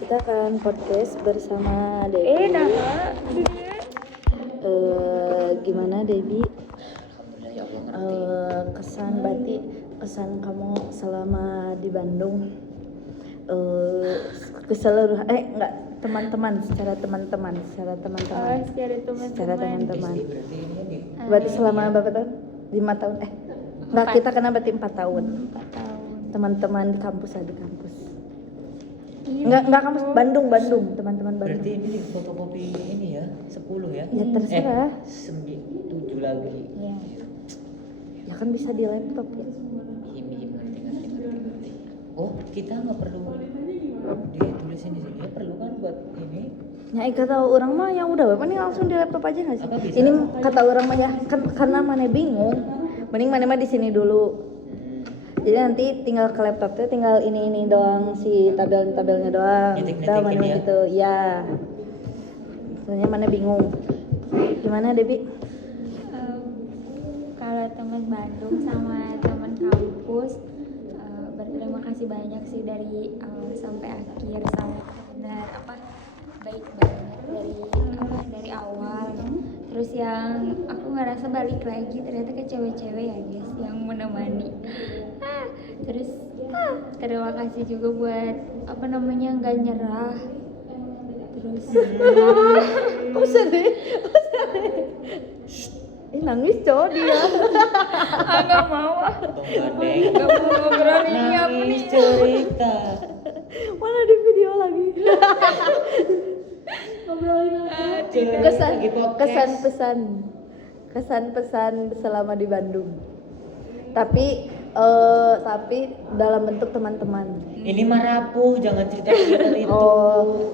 Kita akan podcast bersama Debbie. Gimana Debbie? Kesan kamu selama di Bandung, keseluruhan secara teman-teman. Berarti selama berapa tahun? 5 tahun? Enggak, kita kena berarti 4 tahun. Teman-teman di kampus. Enggak kampus, Bandung, teman-teman Bandung. Berarti ini di fotokopi ini ya, 10 ya? Ya terserah. 7 lagi. Iya. Ya kan bisa di laptop ya. Ngerti. Oh, kita nggak perlu ditulisin di sini, ya perlu kan buat ini? Ya kata orang mah ya udah, mending langsung di laptop aja nggak sih? Apa bisa? Ini kata orang mah ya kan karena mana bingung, mending mana mah di sini dulu. Jadi nanti tinggal ke laptopnya tinggal ini doang si tabelnya doang. Udah mana ya? gitu, ya. Soalnya mana bingung. Gimana Debbie? Kalau teman Bandung sama teman kampus, berterima kasih banyak sih dari awal sampai akhir, sangat benar baik banget dari awal. Terus yang aku ngerasa balik lagi ternyata ke cewek-cewek ya guys yang menemani. Terus terima kasih juga buat nggak nyerah. Terus Kok sedih? Nangis cowok dia. nggak mau nggak mau ngobrol ini apa nih. Nangis cerita. Mana di video lagi? Ngobrolin kesan-pesan selama di Bandung. Tapi dalam bentuk teman-teman. Ini mah rapuh, jangan cerita itu. Oh.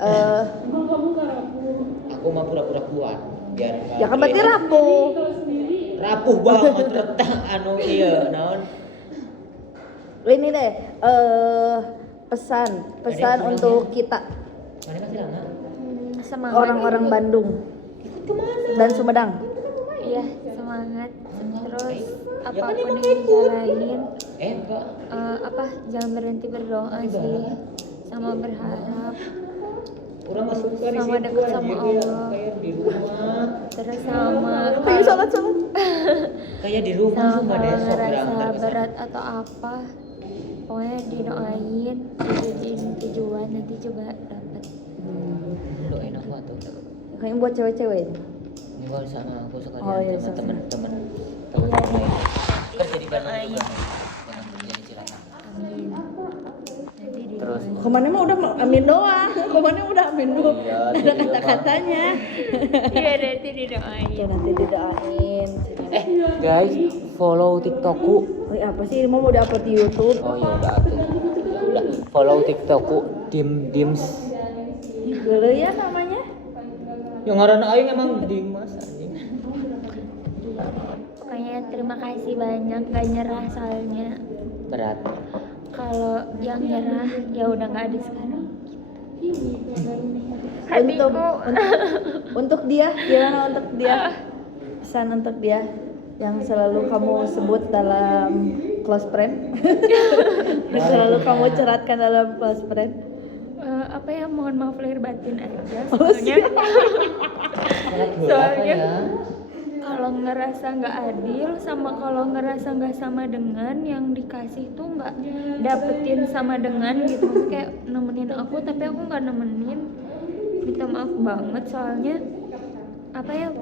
Kamu gak rapuh? Aku mah pura-pura kuat. Biar Ya kan berarti rapuh. rapuh banget retak iya naon. Ini deh, pesan untuk kita Mana masih lama? Semangat orang-orang Bandung dan Sumedang. Iya, semangat. Terus Ya kan apapun emang yang dijalanin, Enggak. jangan berhenti berdoa sih, sama berharap, Orang masuk ke di sama situ dekat sama anjir, Allah. kayak di rumah. terus sama Salat. Kayak di rumah sama sumpah kalau deh, sok ngerasa berangkat ke sana. berat atau apa, pokoknya didoain, dijadiin tujuan, nanti juga dapat. Doain aku tuh. Kayaknya buat cewek-cewek. Enggak sama aku sekalian Oh, iya, sama sama. teman-teman. Iya, Kerja di Bandung juga. Jangan kerja di Cilacap. amin. Nanti Terus Kemana mah udah amin doang. Kemana udah amin doang. Iya, Ada jadi kata-katanya. iya nanti didoain. Oke, nanti didoain. guys, follow TikTokku. Oh, apa sih? Ini mau di-upload di YouTube. Oh ya udah tuh. Udah follow TikTokku Dims. Dulu ya namanya. Yang ngaranna aing emang Dimas anjing. Pokoknya terima kasih banyak, gak nyerah soalnya Berat. kalau yang nyerah ya udah nggak ada sekarang. Untuk dia, gimana untuk dia? Pesan untuk dia yang selalu kamu sebut dalam close friend. Yang selalu kamu ceratkan dalam close friend. Mohon maaf lahir batin aja Oh, soalnya ya? kalau ngerasa nggak adil sama kalau ngerasa nggak sama dengan yang dikasih tuh nggak dapetin sama dengan gitu. Maksudnya kayak nemenin aku tapi aku nggak nemenin, minta maaf banget soalnya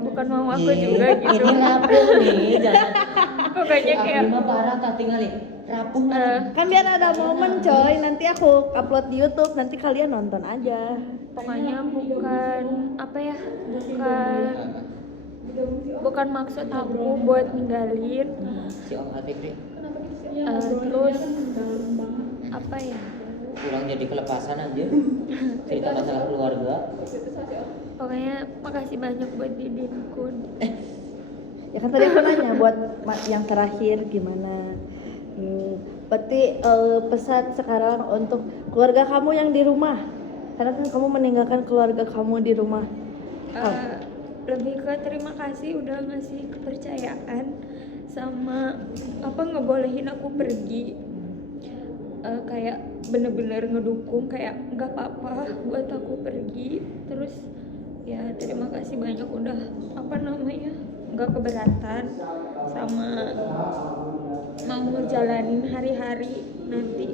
bukan mau aku juga gitu. Ini rapuh nih, jangan. Pokoknya kayak Mah parah tak tinggal rapuh mah. Kan biar ada momen coy, nanti aku upload di YouTube, nanti kalian nonton aja. pokoknya bukan maksud aku buat ninggalin. Si Om Atik nih Terus kurang jadi kelepasan aja. Cerita masalah keluarga. pokoknya makasih banyak buat Didin Kun. Ya kan tadi aku nanya buat yang terakhir gimana. Berarti pesan sekarang untuk keluarga kamu yang di rumah. Karena kan kamu meninggalkan keluarga kamu di rumah. Lebih ke terima kasih udah ngasih kepercayaan sama ngebolehin aku pergi. kayak bener-bener ngedukung kayak nggak apa-apa buat aku pergi. Terus ya terima kasih banyak udah apa namanya nggak keberatan sama mau ngejalanin hari-hari nanti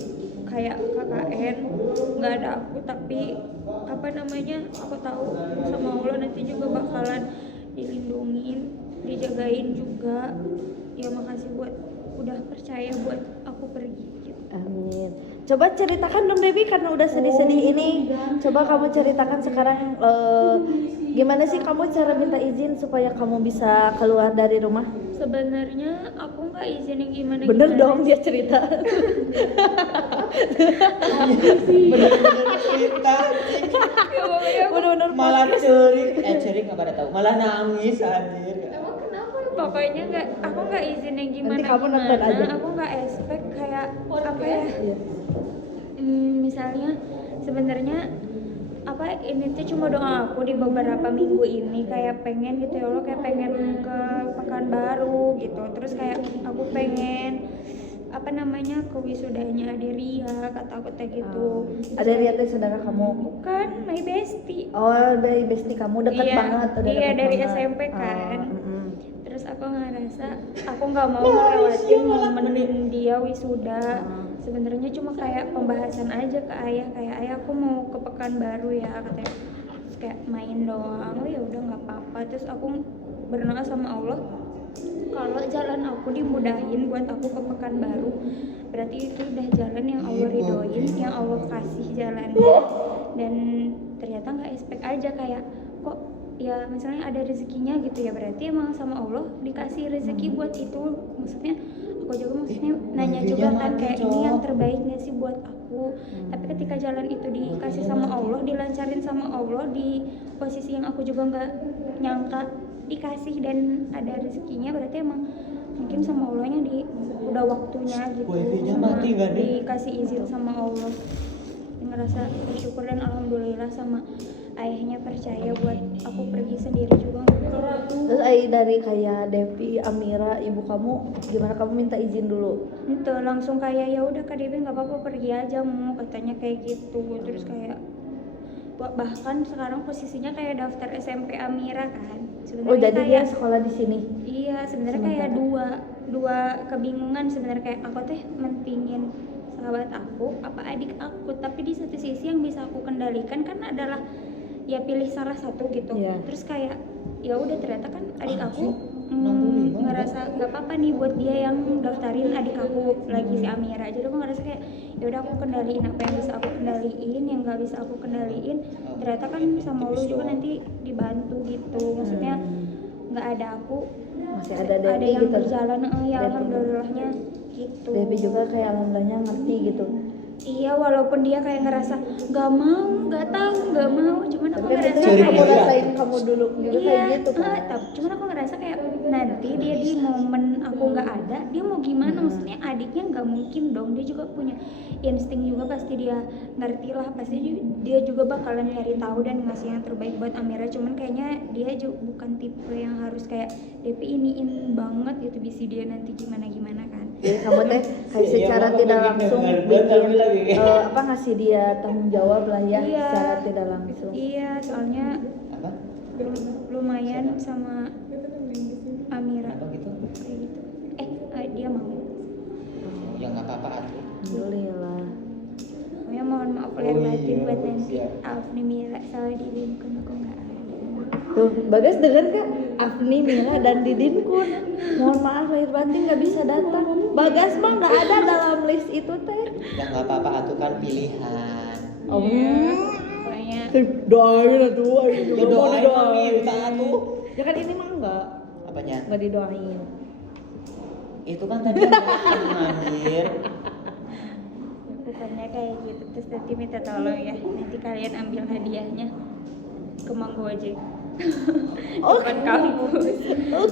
kayak KKN nggak ada aku, tapi apa namanya aku tahu sama Allah nanti juga bakalan dilindungin, dijagain juga. Ya makasih buat udah percaya buat aku pergi gitu. Amin. Coba ceritakan dong Debbie, karena udah sedih-sedih ini. Coba kamu ceritakan sekarang gimana sih kamu cara minta izin supaya kamu bisa keluar dari rumah? Sebenarnya aku nggak izin yang gimana. Bener dong dia cerita. Bener-bener cerita. Bener-bener Malah cerik nggak pada tahu. Malah nangis anjir. Emang kenapa? Pokoknya aku nggak izin yang gimana. Nanti kamu nonton aja. Aku nggak expect kayak apa ya? Iya. Misalnya sebenarnya apa ini tuh cuma doa aku di beberapa minggu ini kayak pengen gitu ya Allah, kayak pengen ke Pekanbaru gitu. Terus kayak aku pengen apa namanya ke wisudanya Aderia, kata aku teh gitu. Ada lihat saudara kamu? Bukan, my bestie. Oh, dari bestie kamu dekat Iya, banget. Udah iya deket dari banget. SMP kan. Mm-mm. Terus aku ngerasa aku nggak mau ngelewatin momen dia wisuda. Sebenarnya cuma kayak pembahasan aja ke ayah, kayak ayah aku mau ke Pekanbaru ya katanya. Terus kayak main doang. Oh ya udah nggak apa-apa. Terus aku berdoa sama Allah, kalau jalan aku dimudahin buat aku ke Pekanbaru, berarti itu udah jalan yang Allah ridoin, yang Allah kasih jalannya. Dan ternyata nggak expect aja kayak kok ya misalnya ada rezekinya gitu ya, berarti emang sama Allah dikasih rezeki buat itu. Maksudnya aku juga maksudnya nanya juga kan kayak ini yang terbaik nggak sih buat aku. Tapi ketika jalan itu dikasih sama Allah, dilancarin sama Allah di posisi yang aku juga nggak nyangka dikasih dan ada rezekinya, berarti emang mungkin sama Allahnya udah waktunya gitu. Wifi-nya Sama mati nggak, Dek? dikasih izin sama Allah. Ngerasa bersyukur dan alhamdulillah sama ayahnya percaya buat aku pergi sendiri juga. Terus dari kayak Devi, Amira, ibu kamu gimana, kamu minta izin dulu? Itu langsung kayak ya udah Kak Devi nggak apa-apa pergi aja mu, katanya kayak gitu. Terus kayak bahkan sekarang posisinya kayak daftar SMP Amira kan. Sebenarnya Oh, jadi dia kayak sekolah di sini. iya sebenarnya kayak dua kebingungan sebenarnya, kayak aku teh mentingin sahabat aku apa adik aku, tapi di satu sisi yang bisa aku kendalikan kan adalah ya pilih salah satu gitu. Iya. Terus kayak ya udah ternyata kan adik aku sih? 65 ngerasa nggak apa-apa nih buat dia yang daftarin adik aku lagi si Amira. Jadi aku ngerasa kayak ya udah aku kendaliin apa yang bisa aku kendaliin, yang nggak bisa aku kendaliin ternyata kan sama lu juga nanti dibantu gitu. Maksudnya nggak ada aku Masih ada Devi ada yang gitu. berjalan ya Devi. alhamdulillahnya gitu. Devi juga kayak alhamdulillahnya ngerti gitu. Iya, walaupun dia kayak ngerasa nggak mau, nggak tahu, nggak mau, cuman aku Tapi kan ngerasa itu yang kamu kayak rasain kamu dulu juga kayak gitu kan. cuman aku ngerasa kayak nanti dia di momen aku nggak ada, dia mau gimana? Maksudnya adiknya nggak mungkin dong, dia juga punya insting juga, pasti dia ngerti lah, pasti dia juga bakalan nyari tahu dan ngasih yang terbaik buat Amira. Cuman kayaknya dia juga bukan tipe yang harus kayak DP iniin banget gitu, bisi dia nanti gimana kan. Jadi kamu teh kayak secara tidak langsung bikin apa ngasih dia tanggung jawab lah ya, Iya. secara tidak langsung. Iya, soalnya Apa? lumayan sama Amira Apa gitu? kayak gitu. Dia mau. Ya nggak apa-apa atuh. Alhamdulillah. Pokoknya mohon maaf lahir batin buat nanti Afni Mira sama Didin kun aku nggak ada. Tuh, Bagas denger gak? Afni, Mila, dan Didin Kun. Mohon maaf lahir batin nggak bisa datang. Bagas mah nggak ada dalam list itu teh. Ya nggak apa-apa atuh kan pilihan. Oh. Pokoknya Doain atuh, Ya doain mah minta atuh. Ya kan ini mah Apanya? nggak didoain. Itu kan tadi yang anjir. bukannya kayak gitu, terus nanti minta tolong ya, nanti kalian ambil hadiahnya ke Mang Gojek. Depan kampus.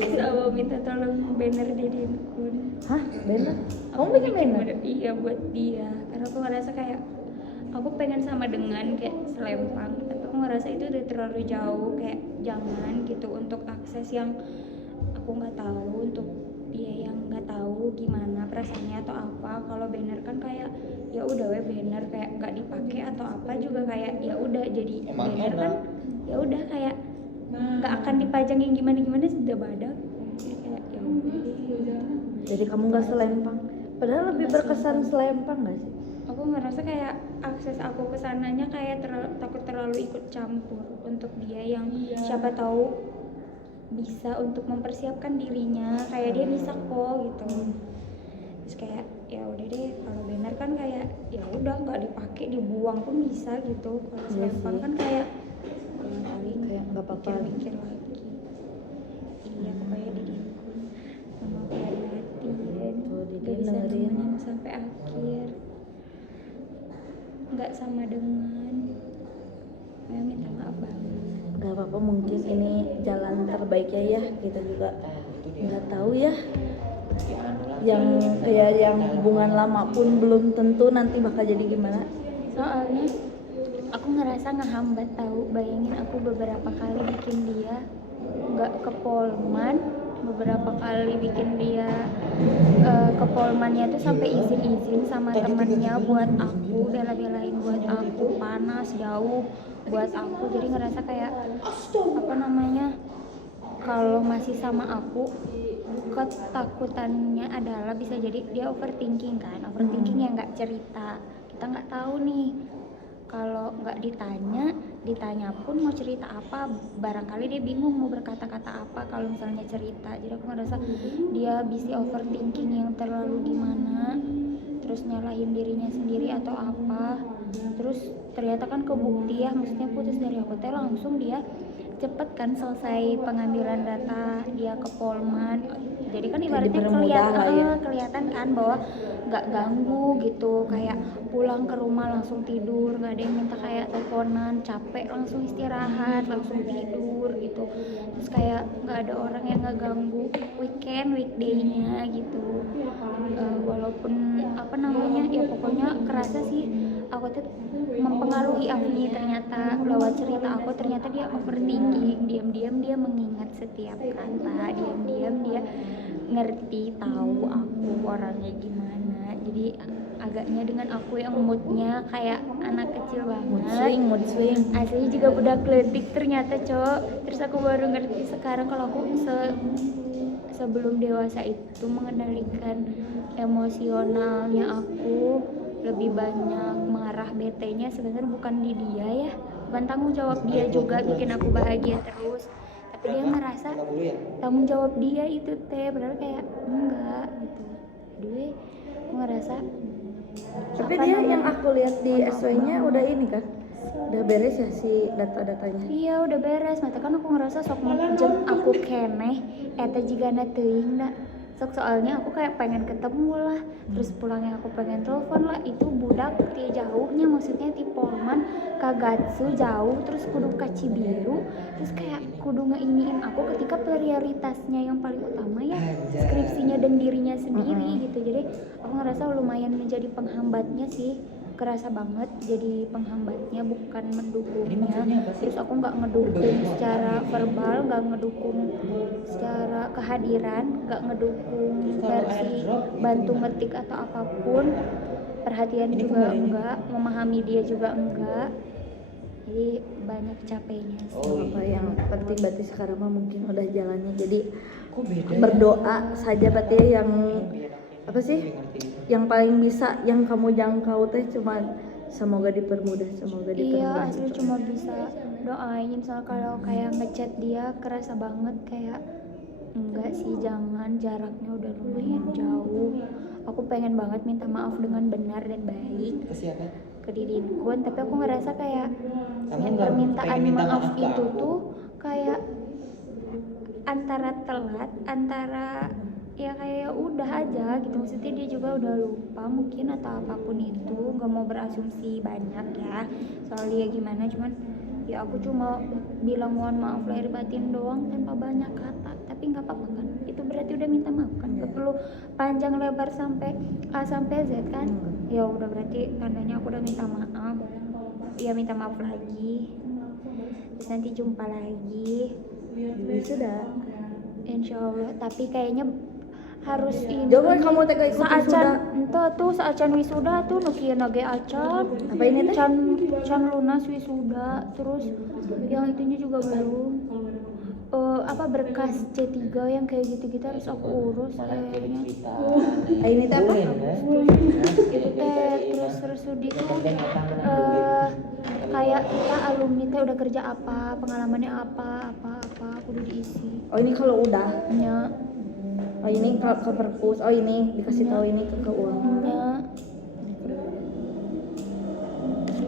Sama minta tolong banner Didin Kun. Hah, bener? Kamu bikin banner? Iya buat dia, karena aku ngerasa kayak aku pengen sama dengan kayak Selempang, tapi aku ngerasa itu udah terlalu jauh, kayak jangan gitu untuk akses yang aku nggak tahu, untuk dia yang nggak tahu gimana perasaannya atau apa. Kalau banner kan kayak ya udah we banner kayak nggak dipakai atau apa juga kayak ya udah jadi Emang banner enak. kan ya udah kayak nggak akan dipajang yang gimana sudah badak. Jadi kayak ya udah deh gitu. Jadi kamu nggak selempang. Padahal lebih berkesan selempang nggak sih? Aku ngerasa kayak akses aku ke sananya kayak takut terlalu ikut campur untuk dia yang siapa tahu bisa untuk mempersiapkan dirinya kayak dia bisa kok gitu. Terus kayak ya udah deh, kalau banner kan kayak ya udah nggak dipakai dibuang pun bisa gitu. Kalau Iya selempang sih. kan kayak ya paling Kayak nggak apa-apa. mikir lagi. Iya pokoknya didiemin sama pelan hati dan Tuh, nggak bisa didengerin. nemenin sampai akhir, nggak sama dengan ya minta maaf banget. Gak apa-apa, mungkin ini jalan terbaiknya ya. Kita juga Itu dia. nggak tahu ya. Gimana lagi? Yang kayak yang hubungan lama pun belum tentu nanti bakal jadi gimana. Soalnya aku ngerasa ngehambat tahu. Bayangin aku beberapa kali bikin dia nggak ke Polman, beberapa kali bikin dia ke Polmannya tuh sampai izin sama temannya buat aku, bela-belain buat aku, panas jauh buat aku. Jadi ngerasa kayak apa namanya, kalau masih sama aku ketakutannya adalah bisa jadi dia overthinking kan, overthinking yang nggak cerita. Kita nggak tahu nih, kalau nggak ditanya pun mau cerita apa, barangkali dia bingung mau berkata-kata apa kalau misalnya cerita. Jadi aku ngerasa dia bisa overthinking yang terlalu gimana, terus nyalahin dirinya sendiri atau apa. Terus ternyata kan kebukti ya, maksudnya putus dari aku teh langsung dia cepet kan selesai pengambilan data dia ke Polman. Jadi kan ibaratnya dipermudah lah ya. kelihatan kan bahwa nggak ganggu gitu, kayak pulang ke rumah langsung tidur, nggak ada yang minta kayak teleponan, capek langsung istirahat, langsung tidur gitu. Terus kayak nggak ada orang yang ngeganggu weekday-nya gitu. Walaupun apa namanya ya pokoknya kerasa sih aku tuh mempengaruhi Afni. Ternyata lewat cerita aku ternyata dia overthinking, diam-diam dia mengingat setiap kata, diam-diam dia ngerti tahu aku orangnya gimana. Jadi agaknya dengan aku yang moodnya kayak anak kecil banget, Mood swing. aslinya juga budak letik ternyata cok. Terus aku baru ngerti sekarang kalau aku sebelum dewasa itu mengendalikan emosionalnya aku, lebih banyak marah betenya sebenarnya bukan di dia ya, bukan tanggung jawab dia juga bikin aku bahagia terus, tapi dia ngerasa tanggung jawab dia itu teh, padahal kayak enggak gitu. Dulu aku ngerasa Tapi apa dia namanya? yang aku lihat di SW-nya udah ini kan, udah beres ya si data-datanya. Iya udah beres, mata kan aku ngerasa sok jeng aku keneh eta jigana teuing da. Sok soalnya aku kayak pengen ketemu lah, terus pulangnya aku pengen telepon lah. Itu budak ti jauhnya, maksudnya ti Polman ka Gatsu jauh, terus kudu ka Cibiru, terus kayak kudu ngeiniin aku ketika prioritasnya yang paling utama ya skripsinya dan dirinya sendiri gitu. Jadi aku ngerasa lumayan menjadi penghambatnya sih, kerasa banget jadi penghambatnya bukan mendukungnya. Terus aku nggak ngedukung secara verbal, nggak ngedukung secara kehadiran, nggak ngedukung versi bantu ngetik atau apapun, perhatian juga enggak, memahami dia juga enggak. Jadi banyak capeknya sih. Apa yang penting berarti sekarang mah mungkin udah jalannya. Jadi Kok beda ya? berdoa saja berarti yang apa sih? Yang paling bisa yang kamu jangkau teh cuma semoga dipermudah, semoga Iya, dipermudah. asli cuma bisa doain. Misal kalau kayak ngechat dia kerasa banget kayak enggak sih, jangan, jaraknya udah lumayan jauh. Aku pengen banget minta maaf dengan benar dan baik Ke siapa? ke diri Kun, tapi aku ngerasa kayak Kamu nggak permintaan pengen minta maaf maaf ke itu aku? tuh kayak antara telat, antara ya kayak udah aja gitu. Maksudnya dia juga udah lupa mungkin atau apapun itu, nggak mau berasumsi banyak ya soal dia gimana. Cuman ya aku cuma bilang mohon maaf lahir batin doang tanpa banyak kata, tapi nggak apa-apa kan, itu berarti udah minta maaf kan, nggak perlu panjang lebar sampai A sampai Z kan. Ya udah berarti tandanya aku udah minta maaf. Ya minta maaf lagi, terus nanti jumpa lagi Sudah. insya Allah. Tapi kayaknya harus ini Jangan kamu tega ikut saat wisuda. ente tuh saat can wisuda tuh nukian lagi acan Apa ini teh? can lunas wisuda terus yang itunya juga belum. Apa berkas C3 yang kayak gitu-gitu harus aku urus kayaknya. Ini teh apa? Itu teh terus Sudi tuh kayak kita alumni teh udah kerja apa, pengalamannya apa kudu diisi. Oh ini kalau udah. Nya Oh ini ke perpus. Oh ini dikasih tahu ini ke keuangan. nya